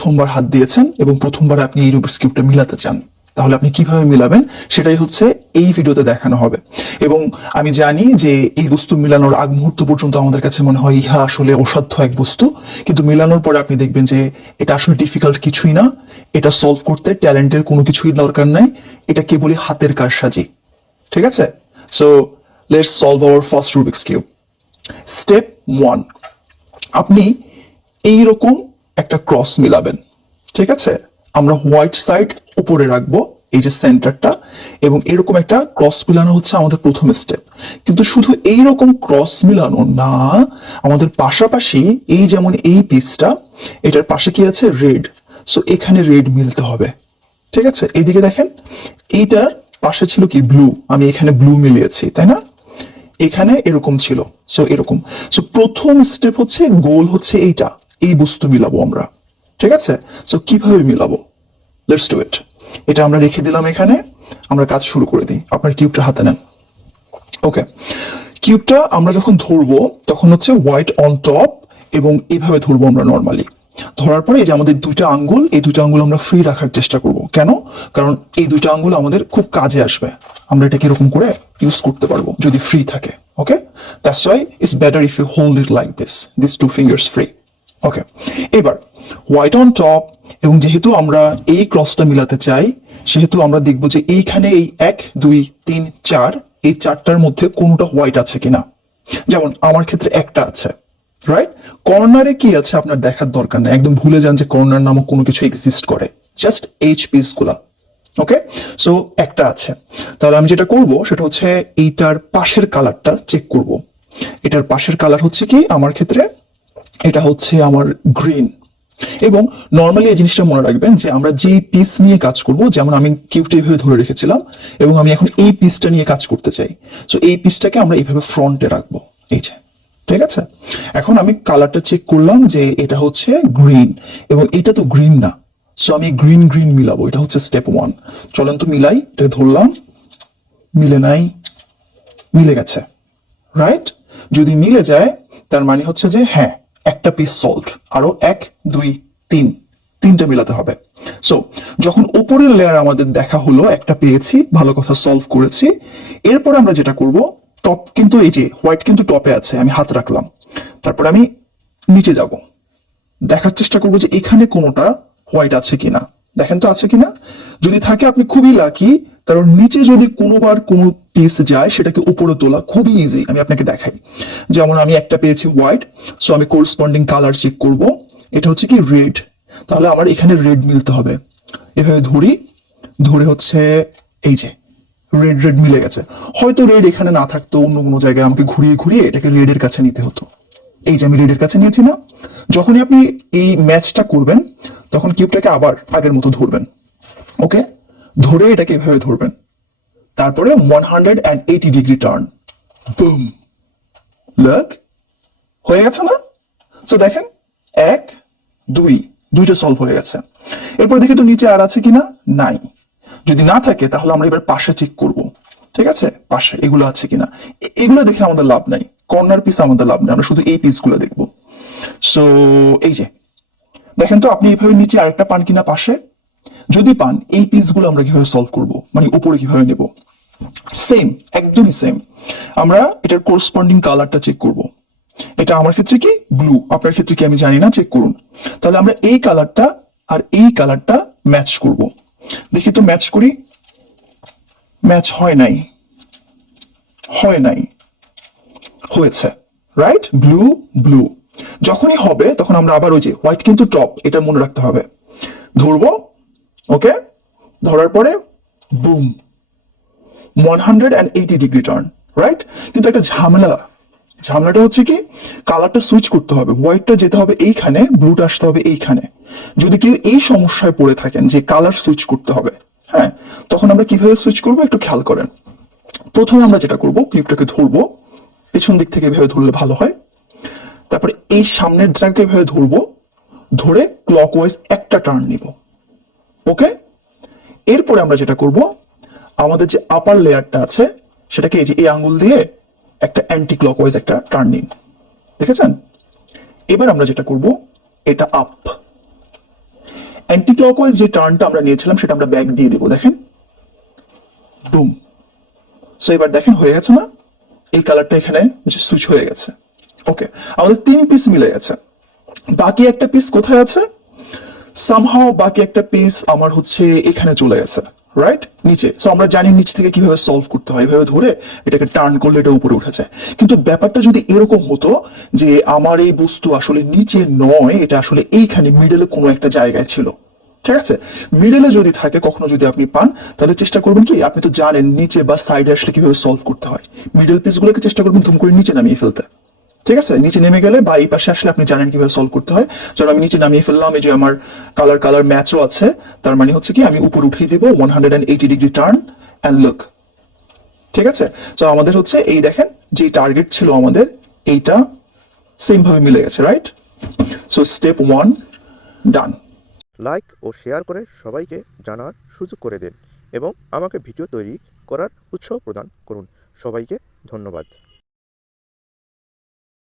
প্রথমবার হাত দিয়েছেন এবং প্রথমবার আপনি এই রুবিক্স কিউবটা মিলাতে চান। তাহলে আপনি কীভাবে মিলাবেন? সেটাই হচ্ছে এই ভিডিওতে দেখানো হবে। এবং আমি জানি যে এই বস্তু মিলানোর আগ মুহূর্ত পর্যন্ত আমাদের কাছে মনে হয় ইহা আসলে অসাধ্য এক বস্তু। কিন্তু মিলানোর পরে আপনি দেখবেন যে এটা আসলে ডিফিকাল্ট কিছুই না। এটা সলভ করতে ট্যালেন্টের কোনো কিছুই দরকার নাই। এটা কেবলই হাতের কারসাজি। ঠিক আছে? So let's solve our first Rubik's cube step one আপনি এই রকম একটা ক্রস মিলাবেন। ঠিক আছে? আমরা হোয়াইট সাইড উপরে রাখব, এই যে সেন্টারটা এবং এরকম একটা ক্রস মিলানো হচ্ছে আমাদের প্রথম স্টেপ কিন্তু শুধু এই রকম ক্রস মিলানো না, আমাদের পাশাপাশি এই যেমন এই পিসটা এটার পাশে কি আছে? রেড সো এখানে রেড মিলতে হবে। ঠিক আছে? এইদিকে দেখেন, এইটার পাশে ছিল কি? ব্লু আমি এখানে ব্লু মিলিয়েছি, তাই না? এখানে এরকম ছিল। সো এরকম। সো প্রথম স্টেপ হচ্ছে গোল হচ্ছে এইটা। এই বস্তু মিলাবো আমরা। ঠিক আছে? সো কীভাবে মিলাবো? লেটস ডু ইট এটা আমরা রেখে দিলাম এখানে। আমরা কাজ শুরু করে দিই। আপনার কিউবটা হাতে নেন। ওকে কিউবটা আমরা যখন ধরবো, তখন হচ্ছে হোয়াইট অন টপ এবং এইভাবে ধরবো আমরা নর্মালি ধরার পরে এই যে আমাদের দুইটা আঙ্গুল, এই দুইটা আঙ্গুল আমরা ফ্রি রাখার চেষ্টা করব। কেন? কারণ এই দুইটা আঙ্গুল আমাদের খুব কাজে আসবে। আমরা এটাকে এরকম করে ইউজ করতে পারব, যদি ফ্রি থাকে। Okay that's why it's better if you hold it like this this two fingers free okay এবার হোয়াইট অন টপ এবং যেহেতু আমরা এই ক্রসটা মিলাতে চাই, সেহেতু আমরা দেখব যে এইখানে এই এক, দুই, তিন, চার, এই চারটার মধ্যে কোনোটা হোয়াইট আছে কিনা। যেমন, আমার ক্ষেত্রে একটা আছে রাইট কর্নারে কি আছে আপনার দেখার দরকার নেই। একদম ভুলে যান যে কর্নার নামক কোনো কিছু এক্সিস্ট করে। জাস্ট এইচ পিসগুলা ওকে সো একটা আছে। তাহলে আমি যেটা করব, সেটা হচ্ছে এইটার পাশের কালারটা চেক করব। এটার পাশের কালার হচ্ছে কি? আমার ক্ষেত্রে এটা হচ্ছে আমার গ্রিন এবং নর্মালি এই জিনিসটা মনে রাখবেন যে আমরা যে পিস নিয়ে কাজ করব, যেমন আমি কিউবটা এইভাবে ধরে রেখেছিলাম, এবং আমি এখন এই পিসটা নিয়ে কাজ করতে চাই। সো এই পিসটাকে আমরা এইভাবে ফ্রন্টে রাখব। এই যে, ঠিক আছে? এখন আমি কালারটা চেক করলাম যে এটা হচ্ছে গ্রিন এবং এটা তো গ্রিন না। সো আমি গ্রিন গ্রিন মিলাবো। এটা হচ্ছে স্টেপ ওয়ান চলেন তো মিলাই, এটা ধরলাম। মিলে নাই। মিলে গেছে। রাইট যদি মিলে যায়, তার মানে হচ্ছে যে হ্যাঁ একটা পিস সলভ আরও এক, দুই, তিন, তিনটা মিলাতে হবে। সো যখন উপরের লেয়ার আমাদের দেখা হলো, একটা পেয়েছি, ভালো কথা সলভ করেছি। এরপর আমরা যেটা করব টপ কিন্তু এই যে হোয়াইট কিন্তু টপে আছে, আমি হাত রাখলাম। তারপর আমি নিচে যাব। দেখার চেষ্টা করব যে এখানে কোনোটা হোয়াইট আছে কিনা। দেখেন তো আছে কিনা? যদি থাকে আপনি খুবই লাকি কারণ নিচে যদি কোনোবার কোনো পিস যায়, সেটাকে উপরে তোলা খুবই ইজি আমি আপনাকে দেখাই। যেমন আমি একটা পেয়েছি হোয়াইট সো আমি কোরসপন্ডিং কালার চেক করব। এটা হচ্ছে কি রেড তাহলে আমার এখানে রেড মিলতে হবে। এভাবে ধরি, ধরে হচ্ছে এই যে রেড রেড মিলে গেছে। হয়তো রেড এখানে না থাকতো, অন্য কোনো জায়গায় আমাকে ঘুরিয়ে ঘুরিয়ে এটাকে রেডের কাছে নিতে হতো। এই যে আমি রেডের কাছে নিয়েছি না। যখনই আপনি এই ম্যাচটা করবেন, তখন কিউবটাকে আবার আগের মতো ধরবেন। ওকে ধরে এটাকে এভাবে ধরবেন। তারপরে one hundred and eighty degree turn boom lock হয়ে গেছে না? সো দেখেন, এক, দুই, দুইটা সলভ হয়ে গেছে। এরপর দেখি তো নিচে আর আছে কিনা? নাই। যদি না থাকে, তাহলে আমরা এবার পাশে চেক করব। ঠিক আছে? পাশে, এগুলো আছে কিনা? এগুলো দেখে আমাদের লাভ নাই। কর্নার পিস আমাদের লাভ নেই। আমরা শুধু এই পিসগুলো দেখব। সো এই যে। দেখেন তো, আপনি এভাবে নিচে আরেকটা পান কিনা পাশে? যদি পান, এই পিসগুলো আমরা কীভাবে সলভ করব? মানে উপরে কীভাবে নেব? সেম একদমই সেম আমরা এটার কোরসপন্ডিং কালারটা চেক করব। এটা আমার ক্ষেত্রে কি? ব্লু আপনার ক্ষেত্রে কি আমি জানি না? চেক করুন। তাহলে আমরা এই কালারটা আর এই কালারটা ম্যাচ করব। দেখি তো ম্যাচ করি। ম্যাচ হয় নাই। হয় নাই। হয়েছে। রাইট ব্লু ব্লু যখনই হবে, তখন আমরা আবার ওই যে হোয়াইট কিন্তু টপ এটা মনে রাখতে হবে। ধরবো ওকে ধরার পরে boom one hundred and eighty degree turn right কিন্তু একটা ঝামেলা। ঝামেলাটা হচ্ছে কি কালারটা সুইচ করতে হবে হোয়াইটটা যেতে হবে এইখানে ব্লুটা আসতে হবে এইখানে। যদি কেউ এই সমস্যায় পড়ে থাকেন যে কালার সুইচ করতে হবে হ্যাঁ তখন আমরা কীভাবে সুইচ করব একটু খেয়াল করেন। প্রথমে আমরা যেটা করব ক্লিপটাকে ধরবো, পেছন দিক থেকে এভাবে ধরলে ভালো হয়। তারপরে এই সামনের ড্রাগকে এভাবে ধরবো, ধরে ক্লকওয়াইজ একটা টার্ন নিব। ওকে? এরপরে আমরা যেটা করব, আমাদের যে আপার লেয়ারটা আছে, সেটাকে এই যে এই আঙ্গুল দিয়ে একটা অ্যান্টি ক্লকওয়াইজ একটা টার্ন দেখেছেন? এবার আমরা যেটা করব, এটা আপ অ্যান্টি ক্লকওয়াইজ যে টার্নটা আমরা নিয়েছিলাম, সেটা আমরা ব্যাক দিয়ে দেবো, দেখেন? বুম সো এবার দেখেন, হয়ে গেছে না? এই কালারটা এখানে সুইচ হয়ে গেছে। ওকে আমাদের তিন পিস মিলে গেছে। বাকি একটা পিস কোথায় আছে? সামহাও বাকি একটা পিস আমার হচ্ছে এখানে চলে গেছে রাইট নিচে। সো আমরা জানি নিচ থেকে কীভাবে সলভ করতে হয়, এভাবে ধরে এটাকে টার্ন করলে এটা উপরে উঠে যায়। কিন্তু ব্যাপারটা যদি এরকম হতো যে আমার এই বস্তু আসলে নিচে নয়, এটা আসলে এইখানে মিডলে কোনো একটা জায়গায় ছিল। ঠিক আছে? মিডলে যদি থাকে, কখনো যদি আপনি পান, তাহলে চেষ্টা করবেন কি, আপনি তো জানেন নিচে বা সাইডে আসলে কীভাবে সলভ করতে হয়। মিডল পিসগুলোকে চেষ্টা করবেন ধুম করে নিচে নামিয়ে ফেলতে। ঠিক আছে? নিচে নেমে গেলে বা এই পাশে আসলে আপনি জানেন কীভাবে সলভ করতে হয়। যেন আমি নিচে নামিয়ে ফেললাম, এই যে আমার কালার কালার ম্যাচও আছে। তার মানে হচ্ছে কি, আমি উপর উঠিয়ে দেবো one hundred and eighty degree turn and look ঠিক আছে? তো আমাদের হচ্ছে এই দেখেন, যে টার্গেট ছিল আমাদের, এইটা সেম ভাবে মিলে গেছে right so step one done like ও শেয়ার করে সবাইকে জানার সুযোগ করে দিন এবং আমাকে ভিডিও তৈরি করার উৎসাহ প্রদান করুন। সবাইকে ধন্যবাদ।